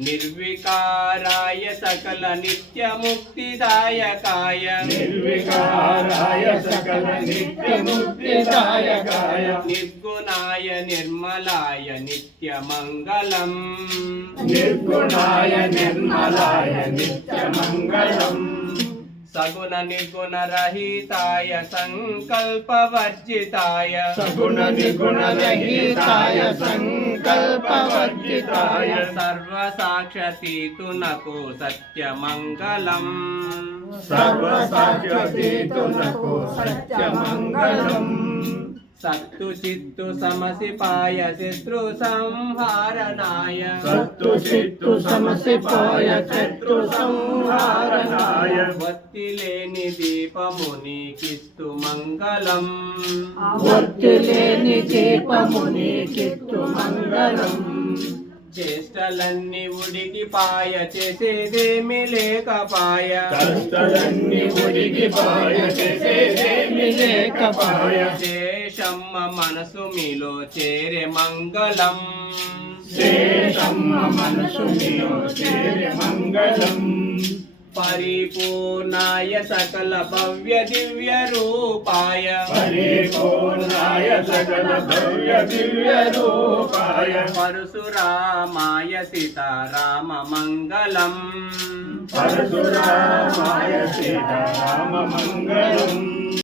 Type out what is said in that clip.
నిర్వికారాయ సకల నిత్యముక్తిదాయకాయ. నిర్వికారాయ సకల నిత్యముక్తిదాయకాయ. నిర్గుణాయ నిర్మలాయ నిత్యమంగళం. నిర్గుణాయ నిర్మలాయ నిత్యమంగళం. సగుణ రహితాయ సంకల్పవర్జితాయ. సగుణ నిగుణ రహితాయ कल्पवर्जिताय सर्वसाक्षति तु नको सत्यमङ्गलम्। सर्वसाक्षति तु नको सत्यमङ्गलम्। సత్తు చిత్తు సమసిపాయ శత్రు సంహారణాయ సత్తు చిత్తు సమసిపాయ శత్రు సంహారణాయ వత్తి లేని దీపముని కిస్తు మంగళం. వర్తిలేని దీపముని చిత్తు మంగళం. చేష్టలన్నీ ఉడికి పాయ చేసేదేమి లేకపాయ. కష్టలన్నీ ఉడికిపాయ చేసేదేమి లేకపాయ. శేషమ్మ మనసు మీలో చేరే మంగళం. శేషమ్మ మనసు నీలో చేరే మంగళం పరిపూర్ణాయ సకల భవ్య దివ్య రూపాయ. పరిపూర్ణాయ సకల భవ్య దివ్య రూపాయ పరశురామాయ సీతారామ మంగళం పరశురామాయ సీతారామ మంగళం.